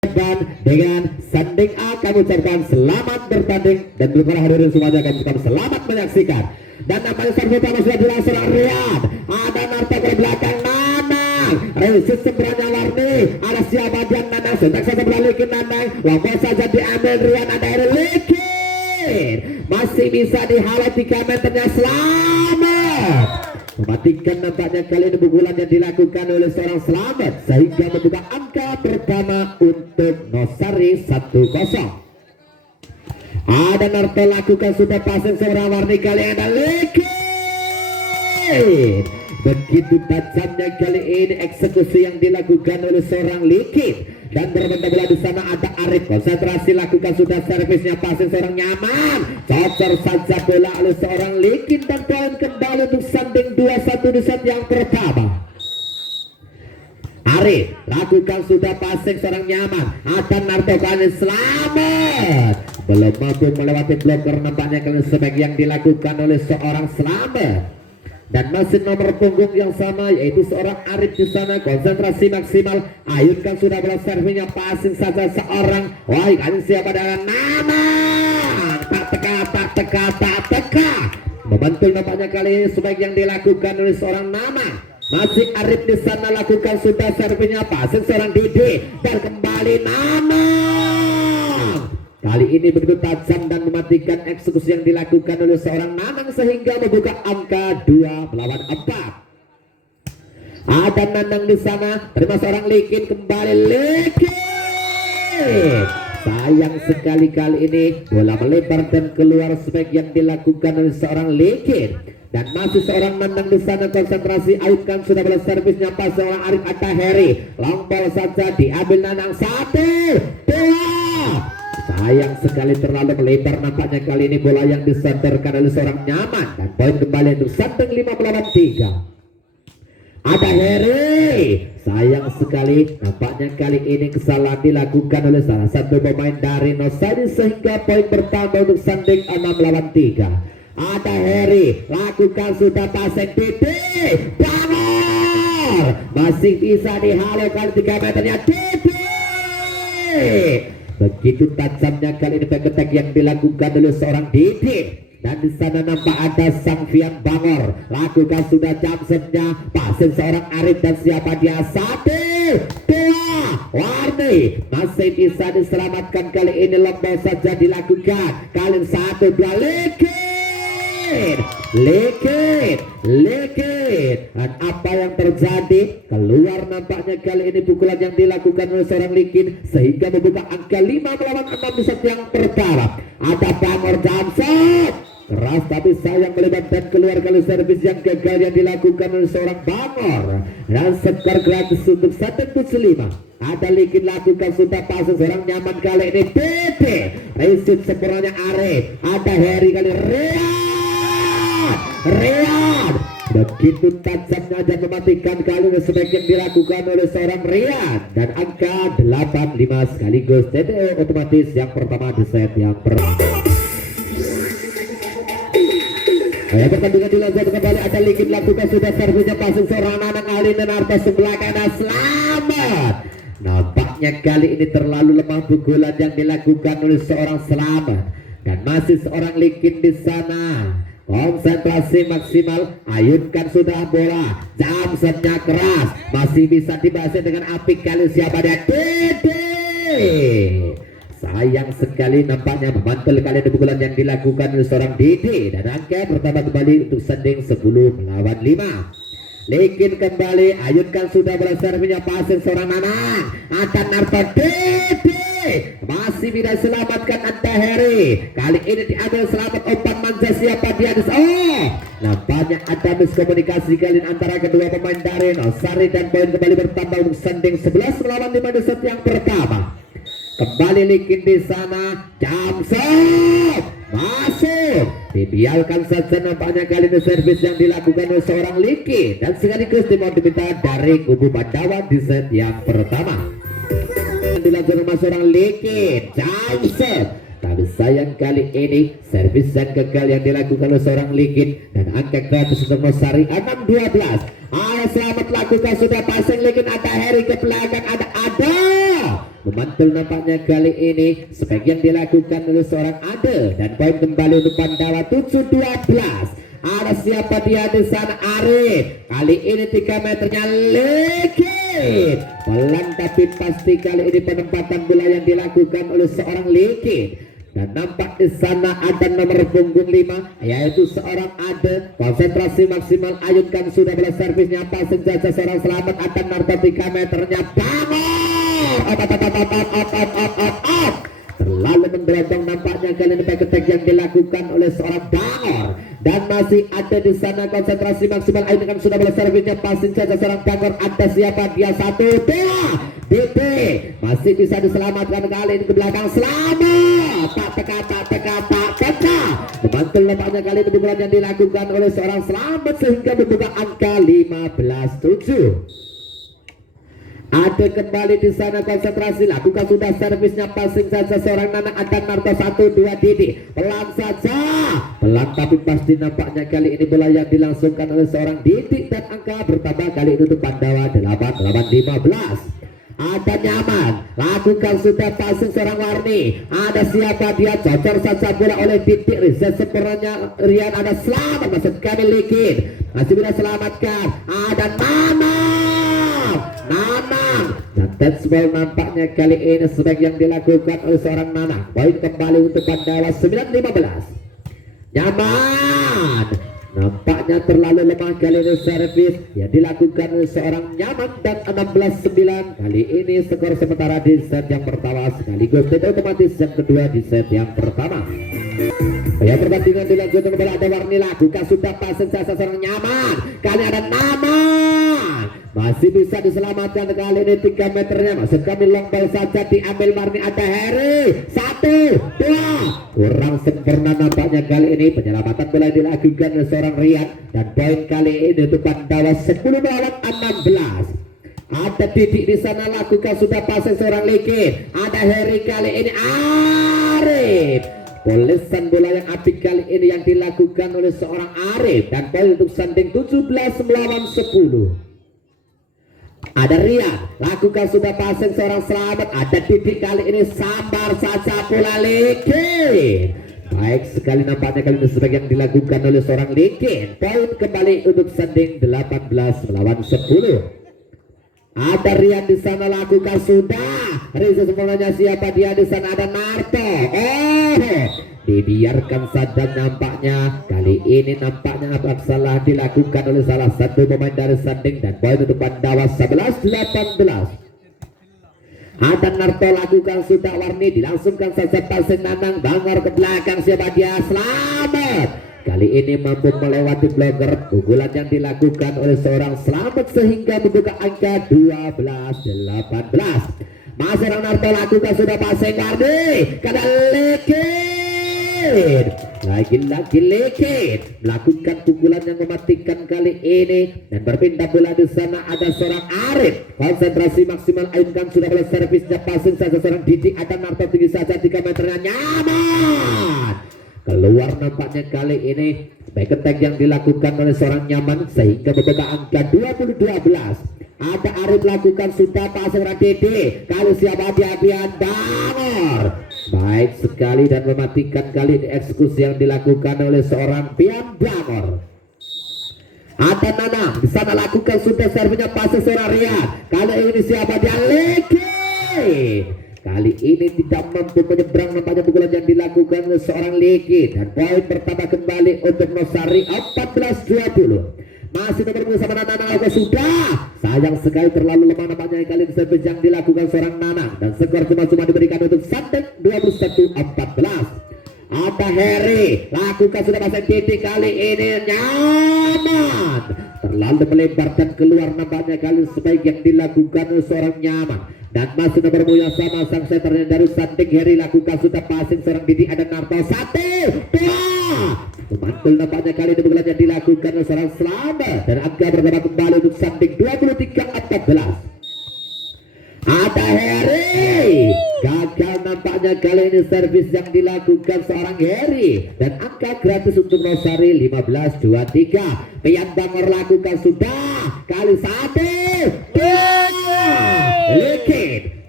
Dan dengan sanding A kami ucapkan selamat bertanding dan juga hadirin semuanya kami ucapkan selamat menyaksikan. Dan nampaknya serve pertama sudah dilangsung Riyad. Ada Narto ke belakang Nanang. Resis seberangnya Warni. Ada siapa dia Nanang. Sentak saja beralikin Nanang. Lompat saja diambil Riyad. Ada Likin. Masih bisa dihalau 3 meternya. Selamat. Mematikan nampaknya kali ini pukulan yang dilakukan oleh seorang Selamat sehingga membuka angka pertama untuk Nosari 1-0. Ada Narto lakukan sudah passing seorang Warni kali ada Likin. Begitu tajamnya kali ini eksekusi yang dilakukan oleh seorang Likin. Dan berbeda bola di sana ada Arif, konsentrasi lakukan sudah servisnya passing seorang Nyaman, cocor saja bola oleh seorang Likin dan poin kembali untuk sanding 2-1 di set yang pertama. Arif lakukan sudah passing seorang Nyaman, ada Narto kali Selamat belum mampu melewati blocker nampaknya kali sebaik yang dilakukan oleh seorang Selamat. Dan masih nomor punggung yang sama yaitu seorang Arif di sana, konsentrasi maksimal, ayunkan sudah bola servinya passing saja seorang wah kali siapa dalam nama tak teka membantu nampaknya kali ini sebaik yang dilakukan oleh seorang Nama. Masih Arif di sana lakukan sudah servinya passing seorang Didi dan kembali Nama. Kali ini begitu tajam dan mematikan eksekusi yang dilakukan oleh seorang Nanang sehingga membuka angka 2 melawan 4. Ada Nanang di sana, terima seorang Likin kembali Likin. Sayang sekali kali ini bola melebar dan keluar spek yang dilakukan oleh seorang Likin. Dan masih seorang Nanang di sana, konsentrasi ayutkan sudah bola servisnya pas seorang Arif Ataheri. Lompol saja diambil Nanang 1, 2. Sayang sekali terlalu melebar nampaknya kali ini bola yang disenterkan oleh seorang Nyaman dan poin kembali untuk sanding 5 melawan 3. Ada Heri. Sayang sekali nampaknya kali ini kesalahan dilakukan oleh salah satu pemain dari Nosari sehingga poin bertambah untuk sanding 6 melawan 3. Ada Heri lakukan sudah passing Didi Bangor masih bisa dihalau kali 3 meternya Didi. Begitu tajamnya kali ini back attack yang dilakukan oleh seorang Didi. Dan di sana nampak ada Sangfian Bangor. Lakukan sudah jumpsetnya. Passing seorang Arif dan siapa dia? 1, 2. Warni masih bisa diselamatkan kali ini. Lompol saja dilakukan. Kali 1, 2. Likin. Dan apa yang terjadi? Keluar nampaknya kali ini pukulan yang dilakukan oleh seorang Likin sehingga membuka angka 5 melawan 6 di set yang pertama. Ada Bangor Jamset keras tapi sayang melebar dan keluar kali servis yang gagal yang dilakukan oleh seorang Bangor. Dan skor gratis untuk 1-5. Ada Likin lakukan sudah pasang seorang Nyaman kali ini Tete. Resit sempurnanya Arif. Ada Heri kali Riyad. Begitu tajamnya dan mematikan kali ini sebagian dilakukan oleh seorang Riyad. Dan angka 8-5 sekaligus TTO otomatis yang pertama di set yang pertama. Pertandingan dilanjutkan kembali. Ada Likin lakukan sudah servisnya passing seorang Nanang kali ini Narto sebelah kanan Selamat. Nampaknya kali ini terlalu lemah pukulan yang dilakukan oleh seorang Selamat. Dan masih seorang Likin di sana. Konsentrasi maksimal, ayunkan sudah bola, jumpsetnya keras, masih bisa dibahas dengan apik kali siapa dia? Didi. Sayang sekali nampaknya memantul kali ini pukulan yang dilakukan oleh seorang Didi. Dan angka pertama kembali untuk sanding 10 melawan 5. Likin kembali, ayunkan sudah bola servinya passing seorang Nanang. Ada Narto Didi. Masih bisa selamatkan Antaheri. Kali ini diambil selamat umpan manja siapa dia? Nampaknya ada miskomunikasi kali ini antara kedua pemain dari Nosari dan poin kembali bertambah untuk sanding 11 melawan 5 di set yang pertama. Kembali Likin di sana, Jamset masuk, dibiarkan saja nampaknya kali ini servis yang dilakukan oleh seorang Likin dan sekaligus dimau diminta dari kubu Pandawa di set yang pertama. Dilanjutkan sama seorang Likin, Jamset. Tapi sayang kali ini servis yang gagal yang dilakukan oleh seorang Likin dan angka gratis untuk Nosari 6-12. Selamat lakukan sudah passing Likin, ada Heri ke belakang, ada memantul nampaknya kali ini sebagian dilakukan oleh seorang Ade, dan poin kembali untuk Pandawa 7-12. Ada siapa dia di sana? Arif. Kali ini 3 meternya Lekit. Pelan tapi pasti kali ini penempatan bola yang dilakukan oleh seorang Lekit. Dan nampak di sana ada nomor punggung 5 yaitu seorang Ade. Konsentrasi maksimal, ayunkan sudah bola servisnya, passing saja seorang Selamat. Ada Narto 3 meternya bangun. Terlalu mendorong nampaknya kali ini back attack yang dilakukan oleh seorang Bangor, dan masih ada di sana konsentrasi maksimal, ayunkan sudah bola servisnya, passing saja seorang Bangor. Ada siapa dia? 1-2 DP masih bisa diselamatkan kali ini ke belakang. Selamat tak teka memantul nampaknya kali ini pukulan yang dilakukan oleh seorang Selamat sehingga membuka angka 15-7. Ada kembali di sana konsentrasi, lakukan sudah servisnya, passing saja seorang Nana. Ada Narto 1-2 Didi, pelan saja, pelan tapi pasti nampaknya kali ini bola yang dilangsungkan oleh seorang Didi, dan angka bertambah kali ini untuk Pandawa 8-15. Ada Nyaman, lakukan sudah passing seorang Warni. Ada siapa dia? Cocor saja bola oleh Didi, reset sempurnanya Rian. Ada Selamat, masuk kami Lekit, masih bisa selamatkan. Ada Nanang, dan touchball nampaknya kali ini sebaik yang dilakukan oleh seorang Nanang. Poin kembali untuk Pandawa 9-15. Nyaman, nampaknya terlalu lemah kali ini servis yang dilakukan oleh seorang Nyaman, dan 16-9. Kali ini skor sementara di set yang pertama sekaligus tidak otomatis set kedua di set yang pertama. Ya, pertandingan dilanjutkan kembali. Ada Warni, lakukan sudah passing saja seorang Nyaman. Kali ada Naman, masih bisa diselamatkan kali ini 3 meternya, masuk kami long ball saja diambil Warni. Ada Heri, 1-2 kurang sempurna nampaknya kali ini penyelamatan bola dilakukan oleh seorang Rian, dan poin kali ini untuk Pandawa 10-16. Ada Didik di sana, lakukan sudah passing seorang Lekit. Ada Heri, kali ini Arif. Polesan bola yang apik kali ini yang dilakukan oleh seorang Arif, dan poin untuk standing 17-10. Ada Rian, lakukan sudah passing seorang Selamat. Ada Didik, kali ini sambar saja bola Lekit. Baik sekali nampaknya kali ini sebagian dilakukan oleh seorang Lekit. Poin kembali untuk standing 18-10. Ada Rian di sana, lakukan sudah reset sempurnanya. Siapa dia di sana? Ada Narto. Dibiarkan saja nampaknya kali ini, nampaknya apa salah dilakukan oleh salah satu pemain dari Sanding, dan poin untuk Pandawa 11-18. Ada Narto, lakukan sudah Warni, dilangsungkan saja passing Nanang. Bangor ke belakang, siapa dia? Selamat. Kali ini mampu melewati blocker. Pukulan yang dilakukan oleh seorang Selamat sehingga membuka angka 12-18. Masih Narto, lakukan sudah passing Warni. Kada Lekit. Lagi-lagi Lekit melakukan pukulan yang mematikan kali ini, dan berpindah bola di sana. Ada seorang Arif, konsentrasi maksimal, ayunkan sudah bola servisnya, passing saja seorang Didi. Ada Narto tinggi saja 3 meternya, Nyaman keluar nampaknya kali ini back attack yang dilakukan oleh seorang Nyaman sehingga membuka angka 20-12. Ada Arif, lakukan sudah passing Dede. Kali siapa dia? Bangor. Baik sekali dan mematikan kali ini eksekusi yang dilakukan oleh seorang Pian Bangor. Ada Nana di sana, lakukan sudah servisnya, passing seorang Rian. Kali ini siapa dia? Lekit. Kali ini tidak mampu menyeberang nampaknya pukulan yang dilakukan oleh seorang Lekit, dan poin pertama kembali untuk Nosari 14-20. Masih nomor bersama Nanang, sudah sayang sekali terlalu lemah nampaknya kali ini servis yang dilakukan seorang Nanang, dan skor cuma diberikan untuk Sandeng 21-14. Ada Heri, lakukan sudah pasang titik, kali ini Nyaman terlalu melebar dan keluar nampaknya kali sebaik yang dilakukan oleh seorang Nyaman. Dan masih nomor yang sama sang setternya dari Sanding Heri, lakukan sudah passing seorang Didi. Ada Narto, 1-2 memantul nampaknya kali ini pukulan yang dilakukan oleh seorang Selamat, dan angka bertambah kembali untuk Sanding 23-14. Ada Heri, gagal nampaknya kali ini servis yang dilakukan seorang Heri, dan angka gratis untuk Rosari 15-23. Pian Bangor lakukan sudah kali 1-2. Lekit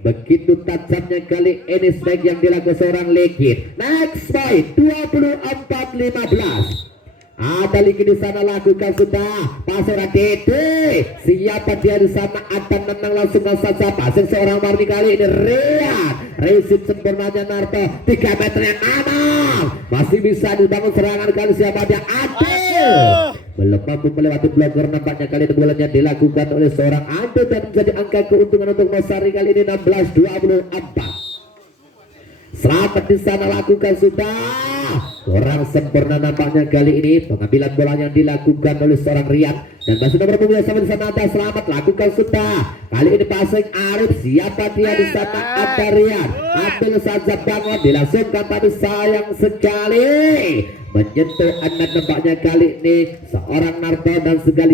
Begitu tajamnya kali ini strike yang dilakukan seorang Legit. Next point 24-15. Ada lagi di sana lakukan sudah pasaran Dede. Siapa dia di sana akan menang langsung saja pasang seorang Marni kali ini Rian. Resit sempurnanya Narto 3 meter yang aman. Masih bisa dibangun serangan kali siapa dia Adil. Belum mampu melewati blogger nampaknya kali ini bolanya dilakukan oleh seorang Adil dan menjadi angka keuntungan untuk Nosari kali ini 16-24. Selamat di sana lakukan sudah. Kurang sempurna nampaknya kali ini pengambilan bola yang dilakukan oleh seorang Rian dan masih nomor punggung sama di sana ada Selamat lakukan sudah. Kali ini passing Arif siapa dia di sana ada Rian. Ambil saja bangun dilangsungkan tapi sayang sekali menyentuh anak nampaknya kali ini seorang Narto dan sekali